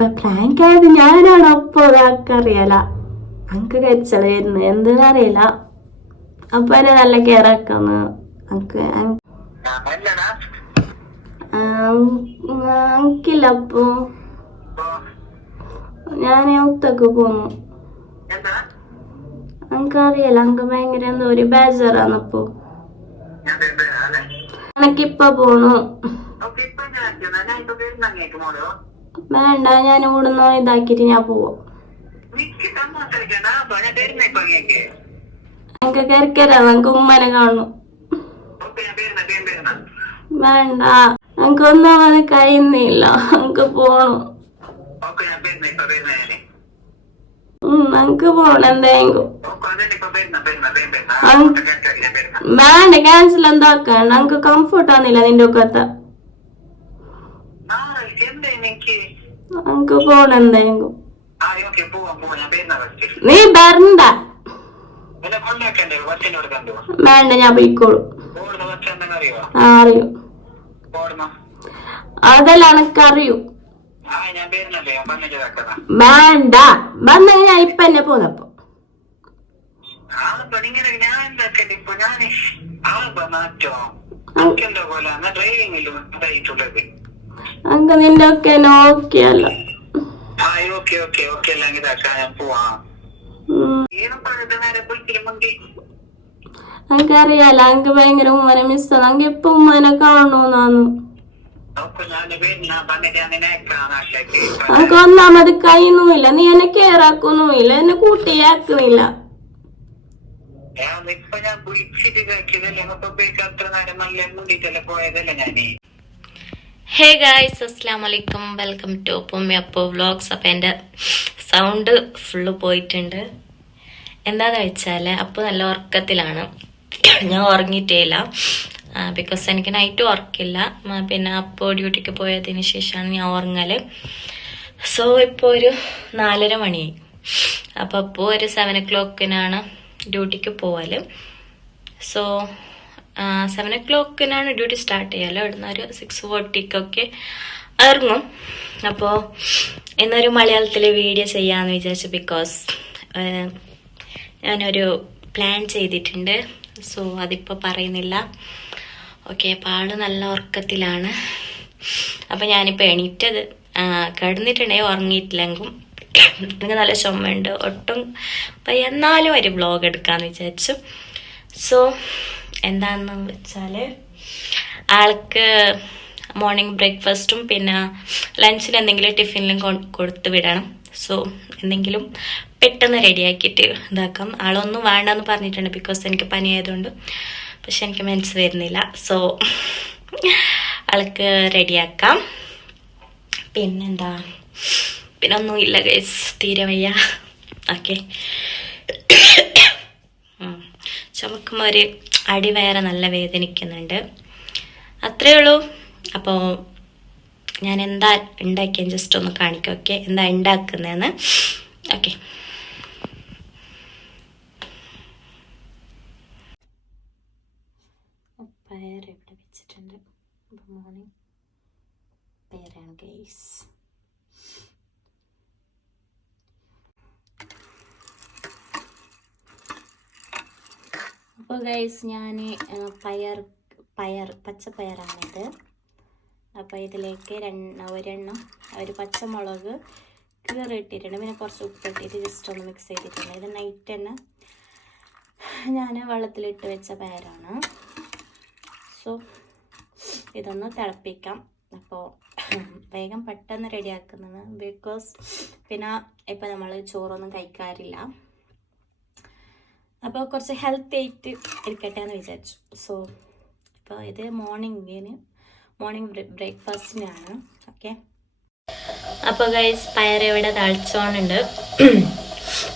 ഇപ്പൊ പ്രാങ്ക് ആയത് ഞാനാണ്. അപ്പൊ ആൾക്കറിയാല അങ്ക് കരിച്ചളായിരുന്നു എന്തെന്നറിയില്ല. അപ്പൊ എന്നെ നല്ല കെയർ ആക്കാന്ന് അങ്കില്ല. അപ്പൊ ഞാൻ ഒത്തൊക്കെ പോന്നു. അനക്കറിയാല അങ്ക് ഭയങ്കര എന്തോ ഒരു ബേജാറാന്നപ്പോ എനക്കിപ്പ പോണു. വേണ്ട, ഞാൻ ഇവിടുന്ന് ഇതാക്കിട്ട് ഞാൻ പോവാം. എനിക്ക് കരിക്കരാ, നമുക്ക് ഉമ്മനെ കാണു. വേണ്ട, എനിക്ക് ഒന്നാമത് കഴിയുന്നില്ല. നമുക്ക് പോണു. നമുക്ക് പോണം എന്തെങ്കിലും. വേണ്ട, ക്യാൻസൽ എന്താക്കാൻ. നമുക്ക് കംഫർട്ട് ആന്നില്ല നിന്റെ ഒക്കത്തെ. നമുക്ക് പോണം എന്തെങ്കിലും. നീ വരണ്ട. വേണ്ട, ഞാൻ പോയിക്കോളൂ. അറിയൂ, അതെല്ലാം എനക്കറിയൂ. വേണ്ട, വന്ന ഞാൻ ഇപ്പൊ എന്നെ പോന്നപ്പോ. അങ്ക നിന്റെ ഒക്കെ നോക്കിയല്ല. അനക്കറിയാലോ അങ്ക് ഭയങ്കര ഉമ്മനെ മിസ്സാണ്. അങ്ക് എപ്പൊ ഉമ്മനെ കാണണോന്നാന്ന്. അനക്ക് ഒന്നാമത് കഴിയുന്നുമില്ല. നീ എന്നെ കെയർ ആക്കുന്നുമില്ല, എന്നെ കൂട്ടിയാക്കുന്നില്ല. ഹേ ഗായ്സ്, അസ്സലാമു അലൈക്കും, വെൽക്കം ടു ഉമ്മി അപ്പു വ്ലോഗ്സ്. അപ്പം എൻ്റെ സൗണ്ട് ഫുള്ള് പോയിട്ടുണ്ട്. എന്താന്ന് വെച്ചാൽ അപ്പോൾ നല്ല ഉറക്കത്തിലാണ്. ഞാൻ ഉറങ്ങിയിട്ടേ ഇല്ല, ബിക്കോസ് എനിക്ക് നൈറ്റ് ഉറക്കില്ല. പിന്നെ അപ്പോൾ ഡ്യൂട്ടിക്ക് പോയതിന് ശേഷമാണ് ഞാൻ ഉറങ്ങൽ. സോ ഇപ്പോൾ ഒരു 4:30 മണിയായി. അപ്പോൾ ഒരു 7 o'clock ഡ്യൂട്ടിക്ക് പോവാൽ. സോ 7 o'clock ഡ്യൂട്ടി സ്റ്റാർട്ട് ചെയ്യാലോ. ഇവിടുന്ന് ഒരു 6:40 ഇറങ്ങും. അപ്പോൾ ഇന്നൊരു മലയാളത്തിൽ വീഡിയോ ചെയ്യാമെന്ന് വിചാരിച്ചു. ബിക്കോസ് ഞാനൊരു പ്ലാൻ ചെയ്തിട്ടുണ്ട്. സോ അതിപ്പോൾ പറയുന്നില്ല. ഓക്കെ, അപ്പോൾ ആള് നല്ല ഉറക്കത്തിലാണ്. അപ്പം ഞാനിപ്പോൾ എണീറ്റത് കിടന്നിട്ടുണ്ടെങ്കിൽ ഉറങ്ങിയിട്ടില്ലെങ്കിലും എനിക്ക് നല്ല ചുമയുണ്ട് ഒട്ടും. അപ്പം എന്നാലും ഒരു വ്ളോഗ് എടുക്കാമെന്ന് വിചാരിച്ചു. സോ എന്താണെന്ന് വെച്ചാൽ ആൾക്ക് മോർണിംഗ് ബ്രേക്ക്ഫാസ്റ്റും പിന്നെ ലഞ്ചിന് എന്തെങ്കിലും ടിഫിനിലും കൊടുത്ത് വിടണം. സോ എന്തെങ്കിലും പെട്ടെന്ന് റെഡിയാക്കിയിട്ട് ഇതാക്കാം. ആളൊന്നും വേണ്ടെന്ന് പറഞ്ഞിട്ടുണ്ട്, ബിക്കോസ് എനിക്ക് പനി ആയതുകൊണ്ട്. പക്ഷെ എനിക്ക് മെൻസ് വരുന്നില്ല. സോ ആൾക്ക് റെഡിയാക്കാം. പിന്നെന്താ, പിന്നെ ഒന്നുമില്ല ഗൈസ്, തീരെ വയ്യ. ഓക്കെ, ചുമക്കുമ്പോൾ ഒരു അടിവയറ് നല്ല വേദനിക്കുന്നുണ്ട്, അത്രയേ ഉള്ളൂ. അപ്പോൾ ഞാൻ എന്താ ഉണ്ടാക്കിയെന്ന് ജസ്റ്റ് ഒന്ന് കാണിക്കാം. ഓക്കെ, എന്താ ഉണ്ടാക്കുന്നതെന്ന്. ഓക്കെ, പയർ ഇവിടെ വെച്ചിട്ടുണ്ട്. മോർണിംഗ് പയറാണ് ഗൈസ്. അപ്പോൾ ഗൈസ് ഞാൻ പച്ചപ്പയറാണിത്. അപ്പോൾ ഇതിലേക്ക് ഒരെണ്ണം ഒരു പച്ചമുളക് കീറിയിട്ടിട്ടുണ്ട്. പിന്നെ കുറച്ച് ഉപ്പിട്ടിട്ട് ജസ്റ്റ് ഒന്ന് മിക്സ് ചെയ്തിട്ടുണ്ട്. ഇത് നൈറ്റ് തന്നെ ഞാൻ വെള്ളത്തിലിട്ട് വെച്ച പയറാണ്. സോ ഇതൊന്ന് തിളപ്പിക്കാം. അപ്പോൾ വേഗം പെട്ടെന്ന് റെഡിയാക്കുന്നത്, ബിക്കോസ് പിന്നെ ഇപ്പം നമ്മൾ ചോറൊന്നും കഴിക്കാറില്ല. അപ്പോൾ കുറച്ച് ഹെൽത്തി ആയിട്ട് ഇരിക്കട്ടെ എന്ന് വിചാരിച്ചു. സോ ഇപ്പോൾ ഇത് മോർണിംഗ് ബ്രേക്ക്ഫാസ്റ്റിനാണ്. ഓക്കെ, അപ്പോൾ ഗൈസ് പയർ ഇവിടെ തളിച്ചോണ്ടുണ്ട്.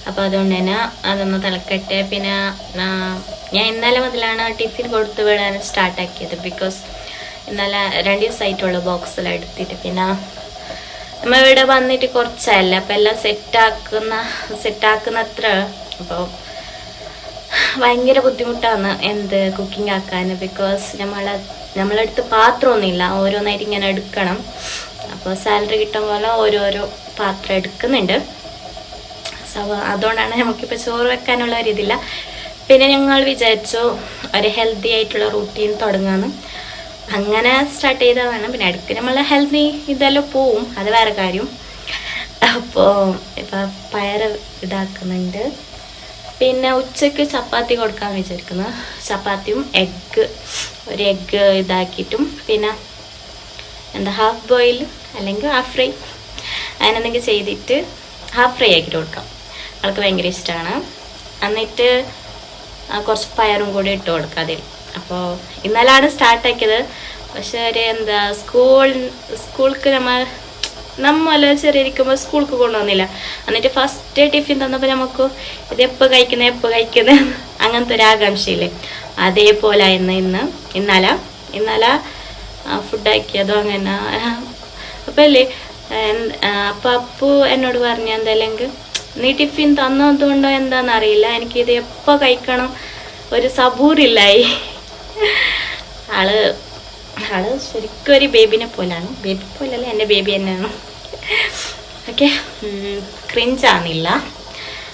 അപ്പോൾ അതുകൊണ്ട് തന്നെ അതൊന്ന് തിളക്കട്ടെ. പിന്നെ ഞാൻ ഇന്നലെ മുതലാണ് ടിഫിൻ കൊടുത്തു വിടാൻ സ്റ്റാർട്ടാക്കിയത്. ബിക്കോസ് ഇന്നലെ 2 ദിവസമായിട്ടുള്ള ബോക്സിൽ എടുത്തിട്ട്. പിന്നെ നമ്മൾ ഇവിടെ വന്നിട്ട് കുറച്ചല്ല, അപ്പോൾ എല്ലാം സെറ്റാക്കുന്ന അത്ര. അപ്പോൾ ഭയങ്കര ബുദ്ധിമുട്ടാണ് കുക്കിംഗ് ആക്കാൻ. ബിക്കോസ് നമ്മളടുത്ത് പാത്രമൊന്നുമില്ല, ഓരോന്നായിട്ട് ഇങ്ങനെ എടുക്കണം. അപ്പോൾ സാലറി കിട്ടും പോലെ ഓരോരോ പാത്രം എടുക്കുന്നുണ്ട്. സോ അതുകൊണ്ടാണ് നമുക്കിപ്പോൾ ചോറ് വെക്കാനുള്ള ഒരു ഇതില്ല. പിന്നെ ഞങ്ങൾ വിചാരിച്ചു ഒരു ഹെൽത്തി ആയിട്ടുള്ള റൂട്ടീൻ തുടങ്ങാമെന്ന്. അങ്ങനെ സ്റ്റാർട്ട് ചെയ്തതാണ്. പിന്നെ ഇടയ്ക്ക് നമ്മൾ ഹെൽത്തി ഇതെല്ലാം പോവും, അത് വേറെ കാര്യം. അപ്പോൾ ഇപ്പം പയർ ഇതാക്കുന്നുണ്ട്. പിന്നെ ഉച്ചയ്ക്ക് ചപ്പാത്തി കൊടുക്കാമെന്ന് വിചാരിക്കുന്നു. ചപ്പാത്തിയും ഒരു എഗ്ഗ് ഇതാക്കിയിട്ടും പിന്നെ ഹാഫ് ബോയിൽ അല്ലെങ്കിൽ ഹാഫ് ഫ്രൈ അങ്ങനെ എന്തെങ്കിലും ചെയ്തിട്ട് ഹാഫ് ഫ്രൈ ആക്കിയിട്ട് കൊടുക്കാം. അവൾക്ക് ഭയങ്കര ഇഷ്ടമാണ്. എന്നിട്ട് കുറച്ച് പയറും കൂടി ഇട്ട് കൊടുക്കാം അതിൽ. അപ്പോൾ ഇന്നലാണ് സ്റ്റാർട്ടാക്കിയത്. പക്ഷേ സ്കൂൾക്ക് നമ്മൾ ചെറിയിരിക്കുമ്പോൾ സ്കൂൾക്ക് കൊണ്ടുവന്നില്ല. എന്നിട്ട് ഫസ്റ്റ് ടിഫിൻ തന്നപ്പോൾ നമുക്ക് ഇത് എപ്പോൾ കഴിക്കുന്നത് അങ്ങനത്തെ ഒരു ആകാംക്ഷയില്ലേ, അതേപോലെ ഇന്നലെ ഫുഡാക്കിയതോ അങ്ങനെ. അപ്പം അല്ലേ അപ്പം അപ്പു എന്നോട് പറഞ്ഞു എന്തായാലും നീ ടിഫിൻ തന്നതുകൊണ്ടോ എന്താണെന്നറിയില്ല, എനിക്കിത് എപ്പോൾ കഴിക്കണം ഒരു സബൂറില്ലായി. ആള് ശരിക്കും ഒരു ബേബിനെ പോലാണ്. ബേബി പോലല്ല, എൻ്റെ ബേബി തന്നെയാണ്. ഓക്കെ, ക്രിഞ്ചാണില്ല,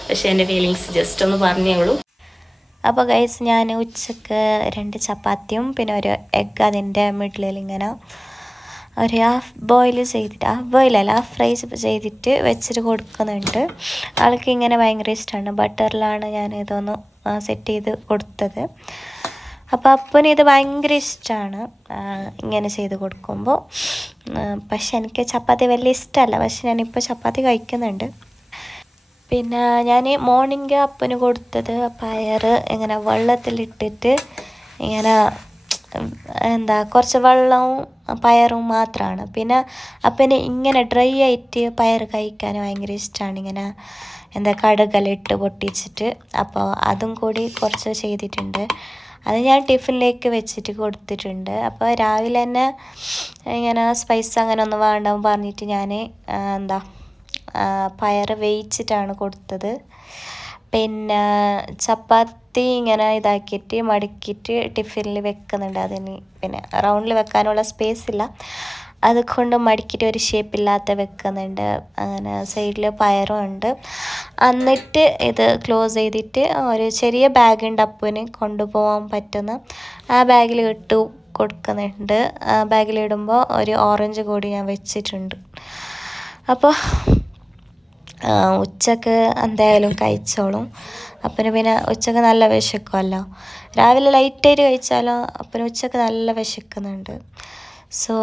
പക്ഷെ എൻ്റെ ഫീലിങ്സ് ജസ്റ്റ് ഒന്ന് പറഞ്ഞേ ഉള്ളൂ. അപ്പോൾ ഗൈസ്, ഞാൻ ഉച്ചക്ക് 2 ചപ്പാത്തിയും പിന്നെ ഒരു എഗ്ഗ് അതിൻ്റെ മിഡിലിൽ ഇങ്ങനെ ഒരു ഹാഫ് ഫ്രൈ ചെയ്തിട്ട് വെച്ചിട്ട് കൊടുക്കുന്നുണ്ട്. ആൾക്ക് ഇങ്ങനെ ഭയങ്കര ഇഷ്ടമാണ്. ബട്ടറിലാണ് ഞാൻ ഇതൊന്ന് സെറ്റ് ചെയ്ത് കൊടുത്തത്. അപ്പോൾ അപ്പന് ഇത് ഭയങ്കര ഇഷ്ടമാണ് ഇങ്ങനെ ചെയ്ത് കൊടുക്കുമ്പോൾ. പക്ഷെ എനിക്ക് ചപ്പാത്തി വലിയ ഇഷ്ടമല്ല, പക്ഷെ ഞാനിപ്പോൾ ചപ്പാത്തി കഴിക്കുന്നുണ്ട്. പിന്നെ ഞാൻ മോർണിംഗ് അപ്പന് കൊടുത്തത് പയർ ഇങ്ങനെ വെള്ളത്തിലിട്ടിട്ട് ഇങ്ങനെ കുറച്ച് വെള്ളവും പയറും മാത്രമാണ്. പിന്നെ അപ്പന് ഇങ്ങനെ ഡ്രൈ ആയിട്ട് പയർ കഴിക്കാൻ ഭയങ്കര ഇഷ്ടമാണ്, ഇങ്ങനെ കടുകലിട്ട് പൊട്ടിച്ചിട്ട്. അപ്പോൾ അതും കൂടി കുറച്ച് ചെയ്തിട്ടുണ്ട്. അത് ഞാൻ ടിഫിനിലേക്ക് വെച്ചിട്ട് കൊടുത്തിട്ടുണ്ട്. അപ്പോൾ രാവിലെ തന്നെ ഇങ്ങനെ സ്പൈസ് അങ്ങനെ ഒന്നും വേണ്ടെന്ന് പറഞ്ഞിട്ട് ഞാൻ പയർ വേവിച്ചിട്ടാണ് കൊടുത്തത്. പിന്നെ ചപ്പാത്തി ഇങ്ങനെ ഇതാക്കിയിട്ട് മടക്കിയിട്ട് ടിഫിനിൽ വെക്കുന്നുണ്ട്. അതിന് പിന്നെ റൗണ്ടിൽ വെക്കാനുള്ള സ്പേസ് ഇല്ല, അതുകൊണ്ട് മടക്കിയിട്ട് ഒരു ഷേപ്പില്ലാത്ത വെക്കുന്നുണ്ട്. അങ്ങനെ സൈഡിൽ പയറും ഉണ്ട്. എന്നിട്ട് ഇത് ക്ലോസ് ചെയ്തിട്ട് ഒരു ചെറിയ ബാഗുണ്ട് അപ്പുവിന് കൊണ്ടുപോകാൻ പറ്റുന്ന, ആ ബാഗിൽ ഇട്ട് കൊടുക്കുന്നുണ്ട്. ആ ബാഗിലിടുമ്പോൾ ഒരു ഓറഞ്ച് കൂടി ഞാൻ വെച്ചിട്ടുണ്ട്. അപ്പോൾ ഉച്ചക്ക് എന്തായാലും കഴിച്ചോളും. അപ്പന് പിന്നെ ഉച്ചക്ക് നല്ല വിശക്കുമല്ലോ. രാവിലെ ലൈറ്റായിട്ട് കഴിച്ചാലോ അപ്പന് ഉച്ചക്ക് നല്ല വിശക്കുന്നുണ്ട്. സോ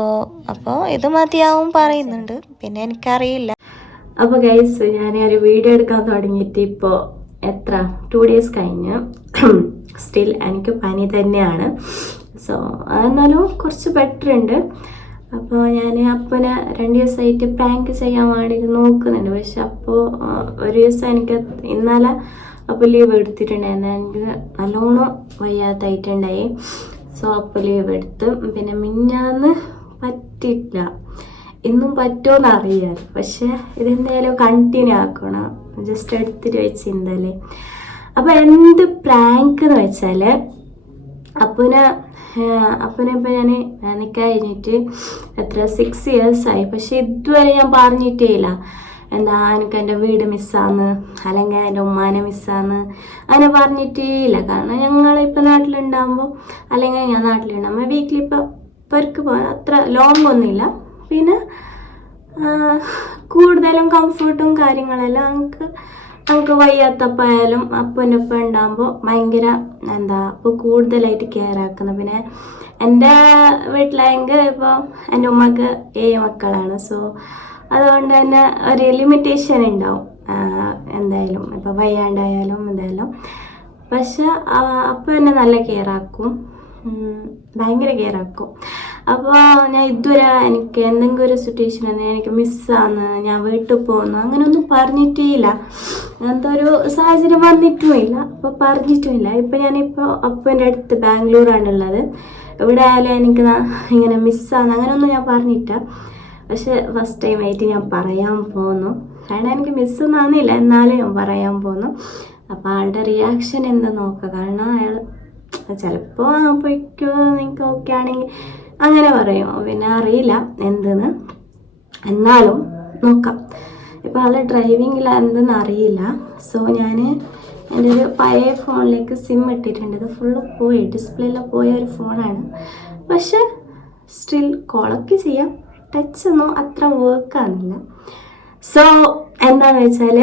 അപ്പോൾ ഇത് മതിയാവും പറയുന്നുണ്ട്, പിന്നെ എനിക്കറിയില്ല. അപ്പോൾ ഗൈസ്, ഞാൻ ഒരു വീഡിയോ എടുക്കാൻ തുടങ്ങിയിട്ട് ഇപ്പോൾ 2 ഡേയ്സ് കഴിഞ്ഞ്. സ്റ്റിൽ എനിക്ക് പനി തന്നെയാണ്. സോ എന്നാലും കുറച്ച് ബെറ്റർ ഉണ്ട്. അപ്പോൾ ഞാൻ അപ്പനെ 2 ദിവസമായിട്ട് പ്രാങ്ക് ചെയ്യാൻ വേണ്ടിയിട്ട് നോക്കുന്നുണ്ട്. പക്ഷെ അപ്പോൾ ഒരു ദിവസം ഇന്നലെ അപ്പോൾ ലീവ് എടുത്തിട്ടുണ്ടായിരുന്നു. എനിക്ക് നല്ലോണം വയ്യാതായിട്ടുണ്ടായി. സോ അപ്പോൾ ലീവ് എടുത്ത്. പിന്നെ മിഞ്ഞാന്ന് പറ്റിയില്ല. ഇന്നും പറ്റുമോയെന്ന് അറിയാം, പക്ഷെ ഇതെന്തായാലും കണ്ടിന്യൂ ആക്കണം. ജസ്റ്റ് എടുത്തിട്ട് വെച്ചിരുന്നല്ലേ. അപ്പോൾ എന്ത് പ്രാങ്ക് എന്ന് വെച്ചാൽ അപ്പനെ ഇപ്പം ഞാൻ നിൽക്കാൻ കഴിഞ്ഞിട്ട് 6 years ആയി. പക്ഷെ ഇതുവരെ ഞാൻ പറഞ്ഞിട്ടേ ഇല്ല എനിക്ക് എൻ്റെ വീട് മിസ്സാന്ന് അല്ലെങ്കിൽ എൻ്റെ ഉമ്മാനെ മിസ്സാന്ന് അങ്ങനെ പറഞ്ഞിട്ടേ ഇല്ല. കാരണം ഞങ്ങളിപ്പോൾ നാട്ടിലുണ്ടാകുമ്പോൾ അല്ലെങ്കിൽ ഞാൻ നാട്ടിലുണ്ടാകുമ്പോൾ വീക്കിലി ഇപ്പോൾ പെർക്ക് പോകാൻ അത്ര ലോങ് ഒന്നുമില്ല. പിന്നെ കൂടുതലും കംഫർട്ടും കാര്യങ്ങളെല്ലാം നമുക്ക് വയ്യാത്തപ്പായാലും അപ്പൻ്റെ ഒപ്പം ഉണ്ടാകുമ്പോൾ ഭയങ്കര ഇപ്പോൾ കൂടുതലായിട്ട് കെയർ ആക്കുന്നത്. പിന്നെ എൻ്റെ വീട്ടിലായെങ്കിൽ ഇപ്പോൾ എൻ്റെ ഉമ്മക്ക് 7 മക്കളാണ്. സോ അതുകൊണ്ട് തന്നെ ഒരു ലിമിറ്റേഷൻ ഉണ്ടാവും എന്തായാലും, ഇപ്പോൾ വയ്യാണ്ടായാലും എന്തായാലും. പക്ഷെ അപ്പോൾ എന്നെ നല്ല കെയർ ആക്കും, ഭയങ്കര കെയർ ആക്കും. അപ്പോൾ ഞാൻ ഇതുവരെ എനിക്ക് എന്തെങ്കിലും ഒരു സിറ്റുവേഷൻ എനിക്ക് മിസ്സാന്ന്, ഞാൻ വീട്ടിൽ പോകുന്നു അങ്ങനെയൊന്നും പറഞ്ഞിട്ടേ ഇല്ല. അങ്ങനത്തെ ഒരു സാഹചര്യം വന്നിട്ടുമില്ല, അപ്പോൾ പറഞ്ഞിട്ടുമില്ല. ഇപ്പം ഞാനിപ്പോൾ അപ്പൻ്റെ അടുത്ത് ബാംഗ്ലൂരാണുള്ളത്. ഇവിടെ ആയാലും എനിക്ക് ഇങ്ങനെ മിസ്സാന്ന് അങ്ങനെയൊന്നും ഞാൻ പറഞ്ഞിട്ട. പക്ഷെ ഫസ്റ്റ് ടൈം ആയിട്ട് ഞാൻ പറയാൻ പോന്നു. കാരണം എനിക്ക് മിസ്സൊന്നാന്നില്ല, എന്നാലും ഞാൻ പറയാൻ പോന്നു. അപ്പോൾ ആളുടെ റിയാക്ഷൻ എന്താ നോക്കുക. കാരണം അയാൾ ചിലപ്പോൾ പോയിക്കോ നിങ്ങൾക്ക് ഓക്കെ ആണെങ്കിൽ അങ്ങനെ പറയും, പിന്നെ അറിയില്ല എന്തെന്ന്. എന്നാലും നോക്കാം. ഇപ്പോൾ ആൾ ഡ്രൈവിങ്ങിലാണെന്ന് അറിയില്ല. സോ ഞാൻ എൻ്റെ ഒരു പഴയ ഫോണിലേക്ക് സിം ഇട്ടിട്ടുണ്ട്. ഇത് ഫുള്ള് പോയി, ഡിസ്പ്ലേയിൽ പോയ ഒരു ഫോണാണ്. പക്ഷെ സ്റ്റിൽ കോളൊക്കെ ചെയ്യാം. ടച്ചൊന്നും അത്ര വർക്കാണില്ല. സോ എന്താണെന്ന് വെച്ചാൽ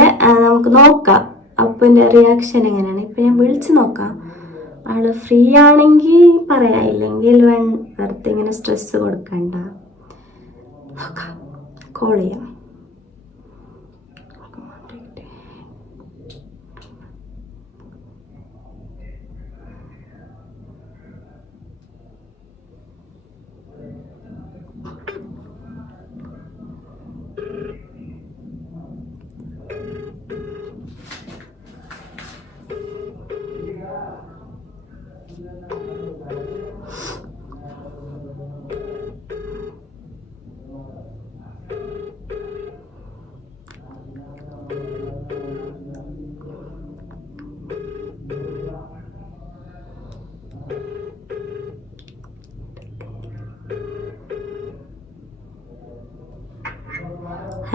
നമുക്ക് നോക്കാം അപ്പൻ്റെ റിയാക്ഷൻ എങ്ങനെയാണ്. ഇപ്പം ഞാൻ വിളിച്ച് നോക്കാം. ആൾ ഫ്രീ ആണെങ്കിൽ പറയാം, ഇല്ലെങ്കിൽ വെറുതെ ഇങ്ങനെ സ്ട്രെസ് കൊടുക്കണ്ട. നോക്കാം, കോൾ ചെയ്യാം.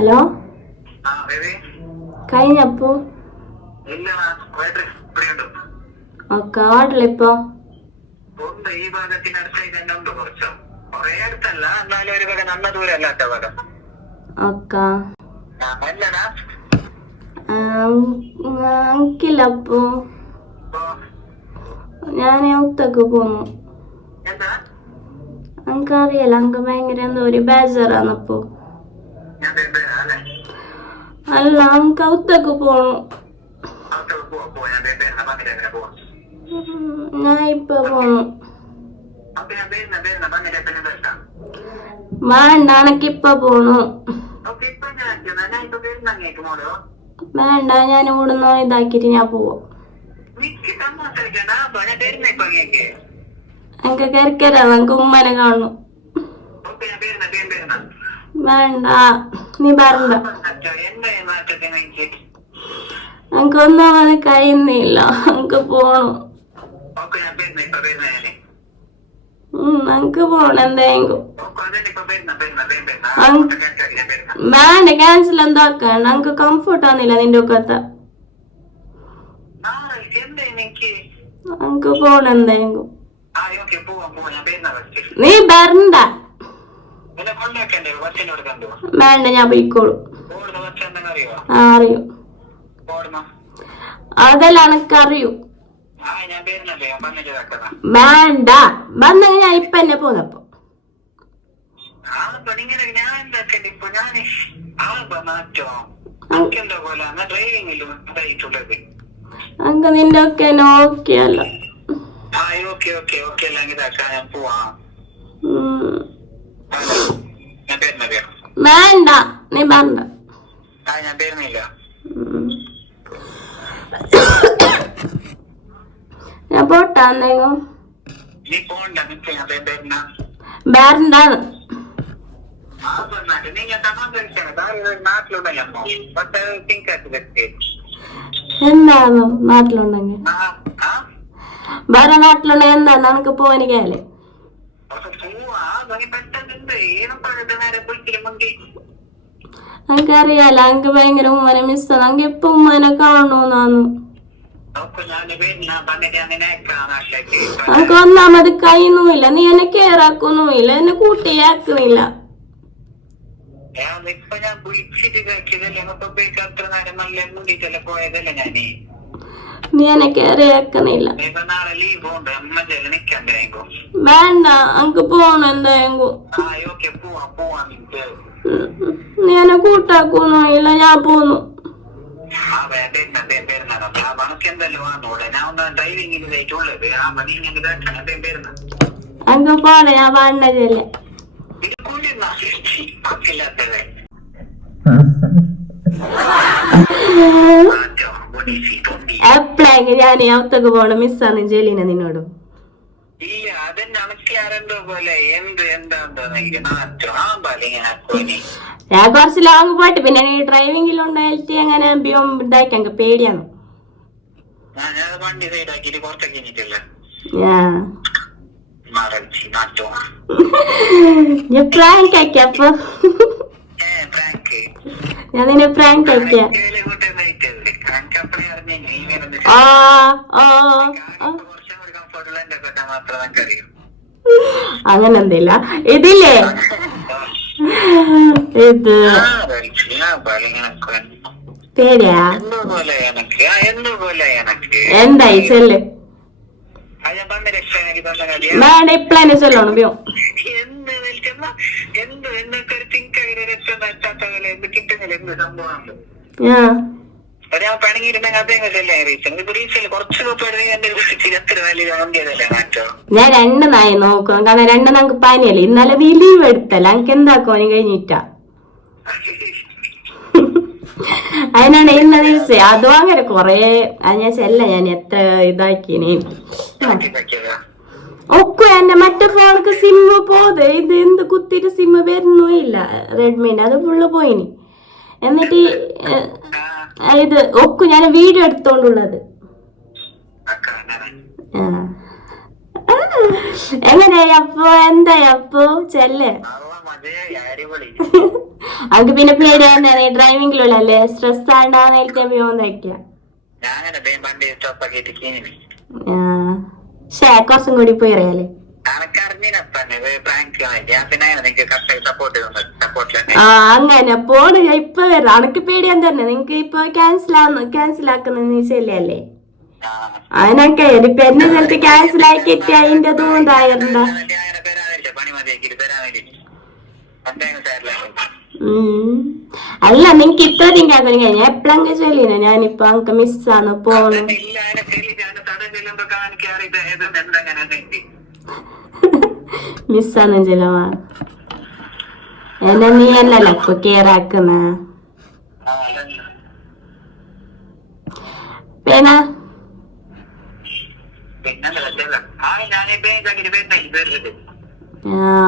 ഹലോ, കഴിഞ്ഞപ്പോ ഓക്കെ ഓർഡറിപ്പോ അങ്കില്ല. അപ്പോ ഞാൻ ഔത്തൊക്കെ പോന്നു. അനക്കറിയാലോ, അനക്ക് ഭയങ്കര എന്തോ ഒരു ബേജാറാന്നപ്പോ. അല്ല, അനക്ക് ഔത്തൊക്കെ പോണു. ഞാൻ ഇപ്പൊ പോന്നു. വേണ്ട, അനക്കിപ്പൊ പോണു. വേണ്ട, ഞാൻ ഇവിടുന്ന് ഇതാക്കിട്ട് ഞാൻ പോവാം. എനിക്ക് കരിക്കരാ, നമുക്ക് ഉമ്മനെ കാണുന്നു. വേണ്ട, നീ പറഞ്ഞ എനിക്ക് ഒന്നാമത് കഴിയുന്നില്ല. എനിക്ക് പോണു. എനിക്ക് പോണം എന്തെങ്കിലും. വേണ്ട, ക്യാൻസൽ എന്താക്കണ്ട. എനിക്ക് കംഫർട്ട് ആവുന്നില്ല നിന്റെ ഒക്കത്ത. എനിക്ക് പോണം എന്തെങ്കിലും. നീ വരണ്ട. വേണ്ട, ഞാൻ പോയിക്കോളൂ. അറിയൂ, അതെല്ലാം എനക്കറിയൂ. വേണ്ട, വന്നെങ്കിൽ ഞാൻ ഇപ്പൊ എന്നെ പോന്നപ്പോ. അങ്ക നിന്റെ ഒക്കെ നോക്കിയല്ലോ. വേണ്ട, നീ പറഞ്ഞ ഞാൻ പോട്ടാന്നെങ്ങോ. വേറെന്താണ് എന്താണോ നാട്ടിലുണ്ടെങ്കിൽ വേറെ നാട്ടിലുണ്ടെങ്കിൽ എന്താ നമുക്ക് പോവാനിക്കാലേ. എനിക്കറിയാലോ, എനിക്ക് ഭയങ്കര ഉമ്മനെ മിസ്സാണ്. എനിക്ക് ഇപ്പൊ ഉമ്മനെ കാണണമെന്നാന്നു. എനിക്ക് ഒന്നാമത് കഴിയുന്നുമില്ല. നീ എന്നെ കെയർ ആക്കുന്നുമില്ല, എന്നെ കൂട്ടിയാക്കുന്നില്ല. നീ എന്നെ കെയർ ആക്കുന്നില്ല. വേണ്ട, എനിക്ക് പോണം എന്തായെങ്കിലും. നീ എന്നെ കൂട്ടാക്കുന്നില്ല, ഞാൻ പോന്നു. അങ്ങ് പോണേ, ഞാൻ വേണ്ടതല്ലേ. എപ്പോഴെങ്കിൽ ഞാൻ ഔത്തൊക്കെ പോണ മിസ്സാണ് ജലീന നിന്നോട്. ഞാൻ കുറച്ച് ലോങ് പോയിട്ട് പിന്നെ നീ ഡ്രൈവിംഗിലുണ്ടായിട്ട് അങ്ങനെ ഇതാക്കി അങ്ങ് പേടിയാണ്. പ്രാങ്ക് ആക്കി അപ്പൊ ഞാൻ നിന്നെ പ്രാങ്ക് ആക്കിയ. ആ ആ അങ്ങനെ എന്തില്ല ഇതില്ലേ ഇത് പേടിയാ എന്തായി ചെല്ല് വേണ്ട ഇപ്പളെ ചൊല്ലണം പ്യോ ഞാൻ 2 നായി നോക്കും കാരണം 2 നമുക്ക് പനിയല്ലേ ഇന്നലെ നീ ലീവ് എടുത്തല്ല എനിക്ക് എന്താക്കോ നീ കഴിഞ്ഞിട്ടാ അതിനാണ് ഇന്ന ദിവസം അതും അങ്ങനെ കൊറേ അത് ഞാൻ ചെല്ല ഞാൻ എത്ര ഇതാക്കിനെ ഒക്കെ എന്റെ മറ്റേ ഫോണിക്ക് സിമ്മ് പോത് ഇത് എന്ത് കുത്തിട്ട് സിമ്മ് വരുന്നില്ല റെഡ്മിന്റെ അത് ഫുള്ള് പോയിനി എന്നിട്ട് ഇത് ഒക്കെ ഞാൻ വീഡിയോ എടുത്തോണ്ടുള്ളത് എങ്ങനെയായി അപ്പൊ എന്തായി അപ്പൊ ചെല്ലേ അവർക്ക് പിന്നെ പേടി തന്നെയാണ് ഡ്രൈവിംഗിലുള്ളല്ലേ സ്ട്രെസ് ആണ്ടാന്നേൽക്കാൻ പോകുന്നതൊക്കെയാ കുറച്ചും കൂടി പോയി അറിയാലേ ആ അങ്ങനെ പോണ് ഇപ്പൊ വരാം അനക്ക് പേടിയാൻ തന്നെ നിങ്ങക്ക് ഇപ്പൊ ക്യാൻസൽ ആക്കുന്ന ശരിയല്ലേ അതിനൊക്കെ ഇപ്പൊ എന്നെ സ്ഥലത്ത് ക്യാൻസൽ ആക്കിയിട്ട് അതിന്റെ തൂണ്ടായിരുന്ന അല്ല നിങ്ങക്ക് ഇത്ര തിങ്കാക്കാൻ കഴിഞ്ഞ എപ്പോഴെങ്കിൽ ചൊല്ലിന ഞാനിപ്പൊ അനക്ക് മിസ്സാണ് പോണു മിസ്സാന്ന് ചെലവാ എന്നാ നീ അല്ലല്ലോ ഇപ്പൊ കെയറാക്കുന്ന പിന്നെ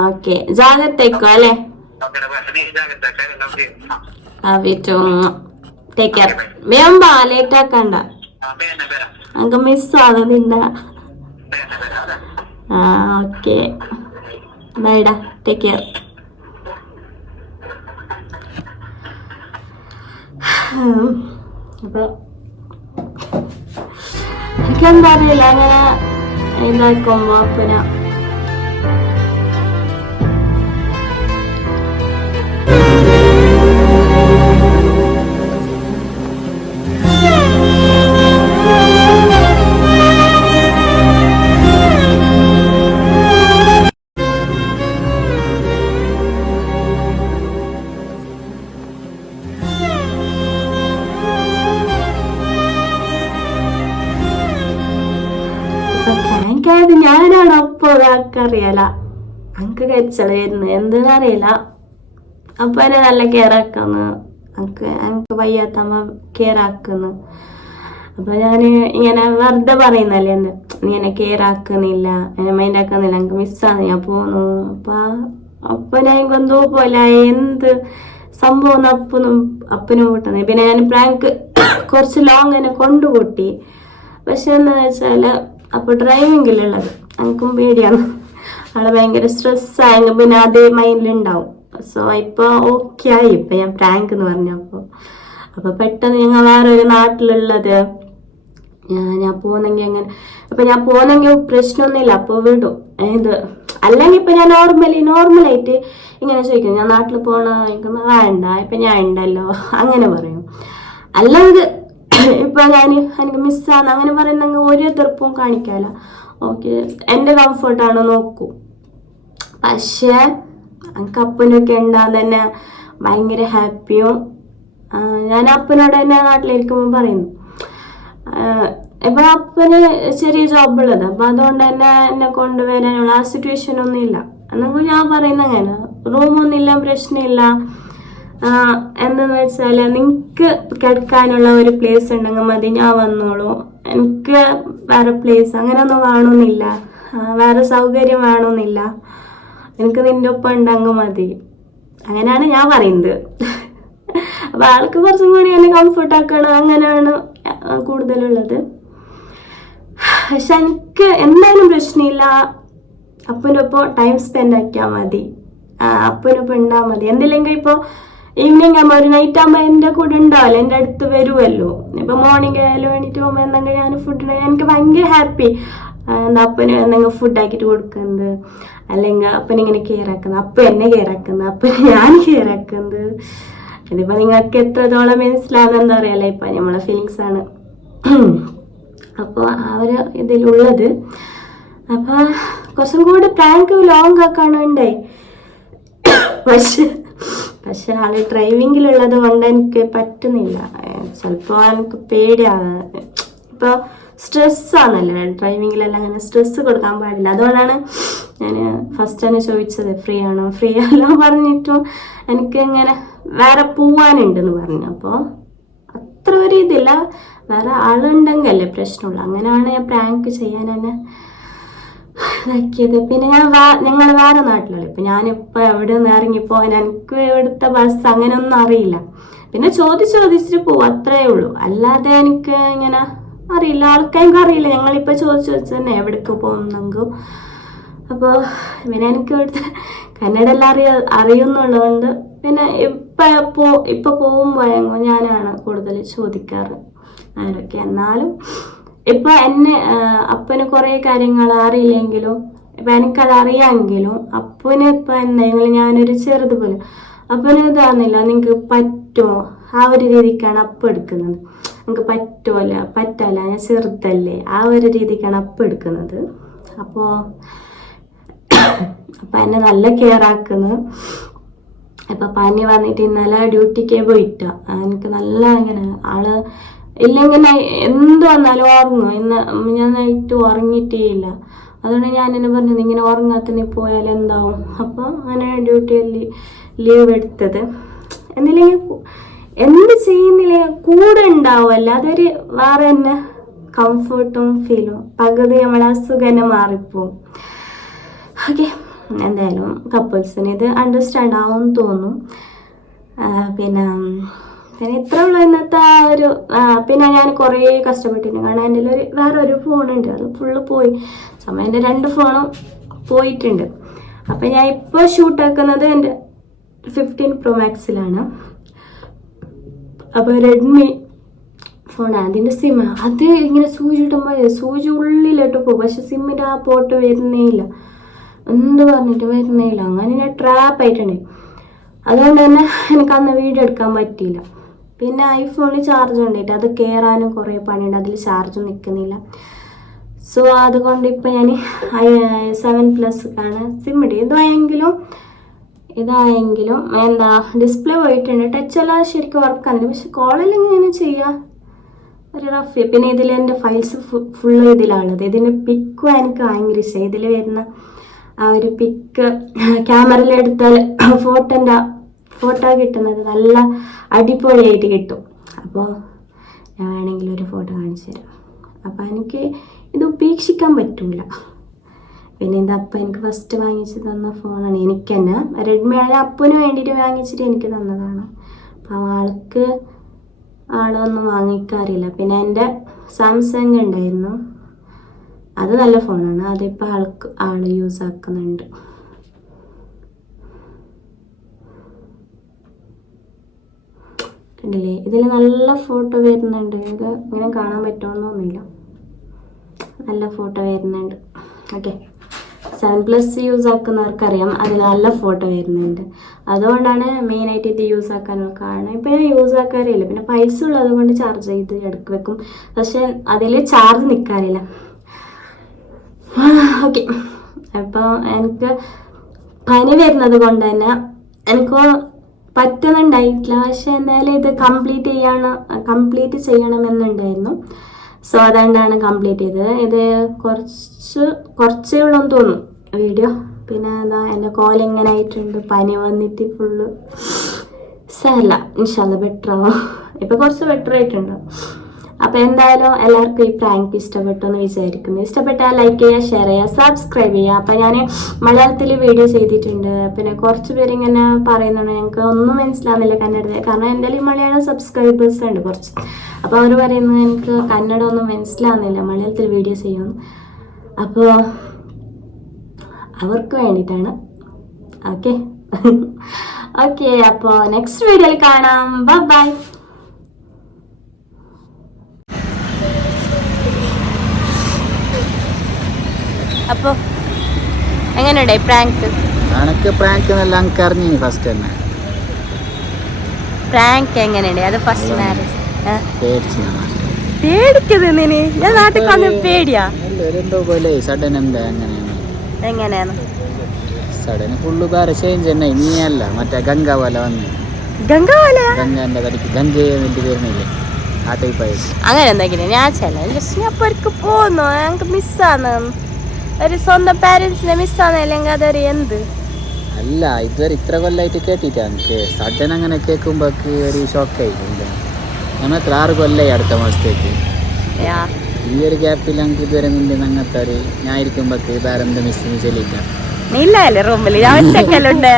ഓക്കെ ജാഗ്രതയ്ക്കോ അല്ലേ ടേക്ക് കെയർ വേമ്പാ ലേറ്റ് ആക്കണ്ട നമുക്ക് മിസ്സാണ് നിന്ന ഓക്കെ ബൈഡാ ടേക്ക് കെയർ അപ്പൊ എനിക്കെന്താ അറിയില്ല അങ്ങനെ ഇതാക്കുമ്പോ പിന്നെ ഞാനാണ് അപ്പൊ അറിയാല അനക്ക് കച്ചള വരുന്നത് എന്തെന്നറിയില്ല അപ്പൊ എന്നെ നല്ല കെയർ ആക്കുന്നു എനിക്ക് വയ്യാത്തമ്മ കെയർ ആക്കുന്നു അപ്പൊ ഞാന് ഇങ്ങനെ വെറുതെ പറയുന്നല്ലേ എന്ത് നീ എന്നെ കെയർ ആക്കുന്നില്ല എന്നെ മൈൻഡ് ആക്കുന്നില്ല എനിക്ക് മിസ്സാണ് ഞാൻ പോന്നു അപ്പൊ ഞാൻ എന്തോ പോലെ എന്ത് സംഭവം അപ്പനും കൂട്ടുന്നത് പിന്നെ ഞാൻ പ്രാങ്ക് കുറച്ച് ലോങ് എന്നെ കൊണ്ടുകൂട്ടി പക്ഷെ എന്താന്ന് വെച്ചാല് അപ്പൊ ഡ്രൈവിംഗിലുള്ളത് എനിക്കും പേടിയാണ് ആളെ ഭയങ്കര സ്ട്രെസ്സായെങ്കിൽ പിന്നെ അതേ മൈൻഡിലുണ്ടാവും സോ ഇപ്പൊ ഓക്കെ ആയി ഇപ്പൊ ഞാൻ പ്രാങ്ക് എന്ന് പറഞ്ഞപ്പോ അപ്പൊ പെട്ടെന്ന് ഞങ്ങൾ വേറൊരു നാട്ടിലുള്ളത് ഞാൻ പോന്നെങ്കിൽ അങ്ങനെ അപ്പൊ ഞാൻ പോന്നെങ്കിൽ പ്രശ്നമൊന്നുമില്ല അപ്പൊ വിടും ഇത് അല്ലെങ്കിൽ ഇപ്പൊ ഞാൻ നോർമലായിട്ട് ഇങ്ങനെ ചോദിക്കും ഞാൻ നാട്ടിൽ പോകണ വേണ്ട ഇപ്പൊ ഞാൻ ഉണ്ടല്ലോ അങ്ങനെ പറയും അല്ലെങ്കിൽ ഇപ്പൊ ഞാൻ എനിക്ക് മിസ്സാന്ന് അങ്ങനെ പറയുന്നെങ്കിൽ ഒരു എതിർപ്പും കാണിക്കാല ഓക്കെ എന്റെ കംഫർട്ടാണ് നോക്കൂ പക്ഷെ എനിക്ക് അപ്പനൊക്കെ ഉണ്ടാകുന്ന തന്നെ ഭയങ്കര ഹാപ്പിയും ഞാൻ അപ്പനോട് തന്നെ നാട്ടിലിരിക്കുമ്പോൾ പറയുന്നു ഇപ്പൊ അപ്പന് ചെറിയ ജോബുള്ളത് അപ്പൊ അതുകൊണ്ട് തന്നെ എന്നെ കൊണ്ടുവരാനുള്ള ആ സിറ്റുവേഷൻ ഒന്നും ഇല്ല എന്നൊക്കെ ഞാൻ പറയുന്ന അങ്ങനെ റൂമൊന്നുമില്ല പ്രശ്നമില്ല എന്തെന്ന് വെച്ചാല് നിങ്ങക്ക് കിടക്കാനുള്ള ഒരു പ്ലേസ് ഉണ്ടെങ്കിൽ മതി ഞാൻ വന്നോളൂ എനിക്ക് വേറെ പ്ലേസ് അങ്ങനെയൊന്നും വേണമെന്നില്ല വേറെ സൗകര്യം വേണമെന്നില്ല എനിക്ക് നിന്റെ ഒപ്പം ഉണ്ടെങ്കിൽ മതി അങ്ങനെയാണ് ഞാൻ പറയുന്നത് അപ്പൊ ആൾക്ക് കുറച്ചും കൂടി എന്നെ കംഫർട്ട് ആക്കണം അങ്ങനെയാണ് കൂടുതലുള്ളത് പക്ഷെ എനിക്ക് എന്തായാലും പ്രശ്നമില്ല അപ്പനൊപ്പം ടൈം സ്പെൻഡ് ആക്കിയാൽ മതി അപ്പനൊപ്പം ഉണ്ടാൽ മതി എന്തില്ലെങ്കിൽ ഇപ്പോൾ ഈവനിങ് ആകുമ്പോൾ ഒരു നൈറ്റ് ആകുമ്പോൾ എൻ്റെ കൂടെ ഉണ്ടാവില്ല, എൻ്റെ അടുത്ത് വരുമല്ലോ. ഇപ്പം മോർണിംഗ് ആയാലും വേണ്ടിയിട്ട് പോകുമ്പോൾ എന്തെങ്കിലും ഞാൻ ഫുഡ് എനിക്ക് ഭയങ്കര ഹാപ്പി. എന്താ അപ്പന് എന്തെങ്കിലും ഫുഡ് ആക്കിയിട്ട് കൊടുക്കുന്നത്, അല്ലെങ്കിൽ അപ്പനിങ്ങനെ കെയർ ആക്കുന്നത്, അപ്പം എന്നെ കെയർ ആക്കുന്നത്, അപ്പം ഞാൻ കെയർ ആക്കുന്നത്. ഇതിപ്പോൾ നിങ്ങൾക്ക് എത്രത്തോളം മനസ്സിലാവുന്ന എന്താ അറിയാലോ, ഇപ്പം നമ്മളെ ഫീലിങ്സ് ആണ് അപ്പോൾ ആ ഒരു ഇതിലുള്ളത്. അപ്പോൾ കുറച്ചും കൂടി പ്രാങ്ക് ലോങ് ആക്കാനുണ്ടായി. പക്ഷെ ആള് ഡ്രൈവിങ്ങിലുള്ളത് കൊണ്ട് എനിക്ക് പറ്റുന്നില്ല. ചിലപ്പോൾ എനിക്ക് പേടിയാണ്. ഇപ്പോൾ സ്ട്രെസ്സാണല്ലോ ഡ്രൈവിങ്ങിലെല്ലാം, അങ്ങനെ സ്ട്രെസ്സ് കൊടുക്കാൻ പാടില്ല. അതുകൊണ്ടാണ് ഞാൻ ഫസ്റ്റ് തന്നെ ചോദിച്ചത് ഫ്രീ ആണോ. ഫ്രീ അല്ലോ പറഞ്ഞിട്ടും എനിക്ക് ഇങ്ങനെ വേറെ പോവാനുണ്ടെന്ന് പറഞ്ഞു. അപ്പോൾ അത്ര ഒരു ഇതില്ല, വേറെ ആളുണ്ടെങ്കിൽ അല്ലേ പ്രശ്നമുള്ളൂ. അങ്ങനെയാണ് ഞാൻ പ്രാങ്ക് ചെയ്യാൻ തന്നെ ഇതാക്കിയത്. പിന്നെ ഞങ്ങൾ വേറെ നാട്ടിലല്ലേ, ഇപ്പം ഞാനിപ്പോൾ എവിടെ നിന്ന് ഇറങ്ങിപ്പോകാൻ എനിക്ക് ഇവിടുത്തെ ബസ് അങ്ങനെയൊന്നും അറിയില്ല. പിന്നെ ചോദിച്ചിട്ട് പോവും, അത്രയേ ഉള്ളൂ. അല്ലാതെ എനിക്ക് ഇങ്ങനെ അറിയില്ല, ആൾക്കാർക്ക് അറിയില്ല. ഞങ്ങളിപ്പോൾ ചോദിച്ചു തന്നെ എവിടേക്ക് പോകുന്നെങ്കിൽ. അപ്പോൾ പിന്നെ എനിക്ക് ഇവിടുത്തെ കന്നഡ എല്ലാം അറിയുന്നുള്ളതുകൊണ്ട് പിന്നെ ഇപ്പം പോകുമ്പോഴെങ്കിൽ ഞാനാണ് കൂടുതൽ ചോദിക്കാറ് ആരൊക്കെ. എന്നാലും ഇപ്പം എന്നെ അപ്പന് കുറേ കാര്യങ്ങൾ അറിയില്ലെങ്കിലും ഇപ്പം എനിക്കത് അറിയാമെങ്കിലും അപ്പന് ഇപ്പം എന്തെങ്കിലും ഞാനൊരു ചെറുത് പോലെ അപ്പന് ഇതാകുന്നില്ല, നിങ്ങൾക്ക് പറ്റുമോ ആ ഒരു രീതിക്കാണ് അപ്പം എടുക്കുന്നത്. നിങ്ങൾക്ക് പറ്റുമല്ല പറ്റല്ല, ഞാൻ ചെറുതല്ലേ ആ ഒരു രീതിക്കാണ് അപ്പം എടുക്കുന്നത്. അപ്പോൾ എന്നെ നല്ല കെയർ ആക്കുന്നത്. ഇപ്പം പനി വന്നിട്ട് ഇന്നലെ ഡ്യൂട്ടിക്ക് പോയിട്ട എനിക്ക് നല്ല ഇങ്ങനെ ആള് ഇല്ലെങ്കിൽ എന്ത് വന്നാലും ഉറങ്ങും. ഇന്ന് ഞാൻ നൈറ്റ് ഉറങ്ങിയിട്ടേ ഇല്ല. അതുകൊണ്ട് ഞാൻ എന്നെ പറഞ്ഞത് ഇങ്ങനെ ഉറങ്ങാത്ത നീ പോയാൽ എന്താവും. അപ്പോൾ അങ്ങനെ ഡ്യൂട്ടിയിൽ ലീവ് എടുത്തത്. എന്തില്ലെങ്കിൽ എന്ത് ചെയ്യുന്നില്ല കൂടെ ഉണ്ടാവുമല്ല, അതൊരു വേറെ തന്നെ കംഫർട്ടും ഫീലും. പകുതി നമ്മളെ അസുഖം തന്നെ മാറിപ്പോവും. ഓക്കെ, എന്തായാലും കപ്പിൾസിന് ഇത് അണ്ടർസ്റ്റാൻഡ് ആവും തോന്നും. പിന്നെ ഇത്ര ഉള്ളൂ ഇന്നത്തെ ആ ഒരു. പിന്നെ ഞാൻ കുറേ കഷ്ടപ്പെട്ടിട്ടുണ്ട്, കാരണം എൻ്റെ വേറൊരു ഫോണുണ്ട്, അത് ഫുള്ള് പോയി. സമയം എൻ്റെ 2 ഫോണും പോയിട്ടുണ്ട്. അപ്പം ഞാൻ ഇപ്പോൾ ഷൂട്ടാക്കുന്നത് എൻ്റെ 15 Pro Maxലാണ്. അപ്പോൾ റെഡ്മി ഫോണാണ്, അതിൻ്റെ സിമ്മ്. അത് ഇങ്ങനെ സൂചി ഇട്ടുമ്പോൾ സൂചി ഉള്ളിലിട്ട് പോകും, പക്ഷെ സിമ്മിൻ്റെ ആ പോട്ട് വരുന്നേ ഇല്ല. എന്ത് പറഞ്ഞിട്ട് വരുന്നേ ഇല്ല. അങ്ങനെ ഞാൻ ട്രാപ്പ് ആയിട്ടുണ്ട്. അതുകൊണ്ട് തന്നെ എനിക്ക് അന്ന് വീഡിയോ എടുക്കാൻ പറ്റിയില്ല. പിന്നെ ഐഫോണിൽ ചാർജ് കൊണ്ടിട്ട് അത് കയറാനും കുറേ പണിയുണ്ട്, അതിൽ ചാർജും നിൽക്കുന്നില്ല. സോ അതുകൊണ്ട് ഇപ്പം ഞാൻ 7+ക്കാണ് സിം ഇടുക. ഇതായെങ്കിലും എന്താ ഡിസ്പ്ലേ പോയിട്ടുണ്ട്, ടച്ച് എല്ലാം ശരിക്കും വർക്കാകുന്നില്ല. പക്ഷെ കോളെല്ലാം ഇങ്ങനെ ചെയ്യാം ഒരു റഫ്. പിന്നെ ഇതിൽ എൻ്റെ ഫയൽസ് ഫുള്ള് ഇതിലാണുള്ളത്. ഇതിൻ്റെ പിക്കും എനിക്ക് ഭയങ്കര ഇഷ്ടമായി. ഇതിൽ വരുന്ന ആ ഒരു പിക്ക് ക്യാമറയിലെടുത്താൽ ഫോട്ടോ കിട്ടുന്നത് നല്ല അടിപൊളിയായിട്ട് കിട്ടും. അപ്പോൾ ഞാൻ വേണമെങ്കിൽ ഒരു ഫോട്ടോ കാണിച്ചു തരാം. അപ്പോൾ എനിക്ക് ഇത് ഉപേക്ഷിക്കാൻ പറ്റൂല. പിന്നെ ഇത് അപ്പം എനിക്ക് ഫസ്റ്റ് വാങ്ങിച്ച് തന്ന ഫോണാണ്. എനിക്ക് തന്നെ റെഡ്മി ആയ അപ്പന് വേണ്ടിയിട്ട് വാങ്ങിച്ചിട്ട് എനിക്ക് തന്നതാണ്. അപ്പോൾ ആളൊന്നും വാങ്ങിക്കാറില്ല. പിന്നെ എൻ്റെ സാംസങ് ഉണ്ടായിരുന്നു, അത് നല്ല ഫോണാണ്, അതിപ്പോൾ ആൾ യൂസ് ആക്കുന്നുണ്ട്. കണ്ടില്ലേ, ഇതിൽ നല്ല ഫോട്ടോ വരുന്നുണ്ട്. ഇത് ഇങ്ങനെ കാണാൻ പറ്റുമെന്നൊന്നുമില്ല, നല്ല ഫോട്ടോ വരുന്നുണ്ട്. ഓക്കെ, 7+ യൂസ് ആക്കുന്നവർക്കറിയാം അതിൽ നല്ല ഫോട്ടോ വരുന്നുണ്ട്. അതുകൊണ്ടാണ് മെയിനായിട്ട് ഇത് യൂസ് ആക്കാനുള്ള കാരണം. ഇപ്പം ഞാൻ യൂസ് ആക്കാറില്ല. പിന്നെ പൈസ ഉള്ളത് കൊണ്ട് ചാർജ് ചെയ്ത് ഇടയ്ക്ക് വെക്കും, പക്ഷെ അതിൽ ചാർജ് നിൽക്കാറില്ല. ഓക്കെ, അപ്പോൾ എനിക്ക് പനി വരുന്നത് കൊണ്ട് തന്നെ എനിക്ക് പറ്റുന്നുണ്ടായിട്ടില്ല. പക്ഷെ എന്തായാലും ഇത് കംപ്ലീറ്റ് ചെയ്യണമെന്നുണ്ടായിരുന്നു. സോ അതുകൊണ്ടാണ് കംപ്ലീറ്റ് ചെയ്തത്. ഇത് കുറച്ചേ ഉള്ളൂ തോന്നും വീഡിയോ. പിന്നെ എന്താ എൻ്റെ കോലിങ്ങനെ ആയിട്ടുണ്ട്, പനി വന്നിട്ട് ഫുള്ള് സാരല്ല, ഇൻഷാല്ലാ ബെറ്റർ ആവും. ഇപ്പം കുറച്ച് ബെറ്റർ ആയിട്ടുണ്ട്. അപ്പോൾ എന്തായാലും എല്ലാവർക്കും ഈ പ്രാങ്ക് ഇഷ്ടപ്പെട്ടു എന്ന് വിചാരിക്കുന്നു. ഇഷ്ടപ്പെട്ടാൽ ലൈക്ക് ചെയ്യുക, ഷെയർ ചെയ്യുക, സബ്സ്ക്രൈബ് ചെയ്യുക. അപ്പോൾ ഞാൻ മലയാളത്തിൽ വീഡിയോ ചെയ്തിട്ടുണ്ട്. പിന്നെ കുറച്ച് പേരിങ്ങനെ പറയുന്നുണ്ട് ഞങ്ങൾക്ക് ഒന്നും മനസ്സിലാവുന്നില്ല കന്നഡത്തിൽ, കാരണം എൻ്റെ മലയാളം സബ്സ്ക്രൈബേഴ്സ് ഉണ്ട് കുറച്ച്. അപ്പോൾ അവർ പറയുന്നത് എനിക്ക് കന്നഡ ഒന്നും മനസ്സിലാവുന്നില്ല മലയാളത്തിൽ വീഡിയോ ചെയ്യുമെന്ന്. അപ്പോൾ അവർക്ക് വേണ്ടിയിട്ടാണ്. ഓക്കെ, ഓക്കെ, അപ്പോൾ നെക്സ്റ്റ് വീഡിയോയിൽ കാണാം. ബൈ. അപ്പോൾ എങ്ങനെയുണ്ടായി പ്രാങ്ക്? അനക്ക് പ്രാങ്ക് എന്നെല്ലാം എനിക്ക് അറിഞ്ഞു ഫസ്റ്റ് തന്നെ. പ്രാങ്ക് എങ്ങനെയുണ്ട്? അത് ഫസ്റ്റ് മാരേജ് പേടിച്ചു പേടിക്കുന്നത് നീ? ഞാൻ നാട്ടിൽ വന്ന് പേടിയാ. എന്തോ പോലെ സഡൻ എന്താ അങ്ങനെയാണ്. എങ്ങനെയാണ് സഡൻ ഫുള്ള് വേറെ ചേഞ്ച് തന്നെ. ഇനിയല്ല മറ്റേ ഗംഗ പോലെ വന്ന് ഗംഗന്റെ തടിക്ക് ഗംഗ എന്നിട്ട് വരുന്നില്ലേ ആ ടൈപ്പായി. അങ്ങനെ എന്തെങ്കിലും ഞാൻ അപ്പൊ ഒരിക്കൽ പോന്നു. ഞങ്ങൾക്ക് മിസ്സാന്ന് ഒരു സ്വന്തം പാരന്റ്സിനെ മിസ്സാന്നല്ലെങ്കിൽ അതൊരു എന്ത് അല്ല. ഇതുവരെ ഇത്ര കൊല്ലമായിട്ട് കേട്ടിട്ടാ എനിക്ക്. സഡൻ അങ്ങനെ കേൾക്കുമ്പോ ഒരു ഷോക്കായി. ഞാൻ എത്ര 6 കൊല്ലായി അടുത്ത മാസത്തേക്ക്. ഈ ഒരു ഗ്യാപ്പിൽ ഞങ്ങൾക്ക് ഇതുവരെ നിന്റെ അങ്ങനത്തെ ഒരു ഞാൻ ഇരിക്കുമ്പോ വേറെ എന്ത് മിസ്സിന് ചെല്ലില്ല. ഇല്ലല്ലേ റൂമിൽ ഞാൻ ഒറ്റക്കല്ലുണ്ട്.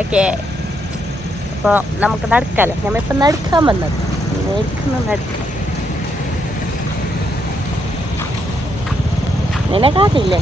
ഓക്കെ, അപ്പോൾ നമുക്ക് നടക്കാലോ. നമ്മളിപ്പോൾ നടക്കാൻ വന്നത് നടക്കാം. നിന്നെ കാട്ടില്ലേ?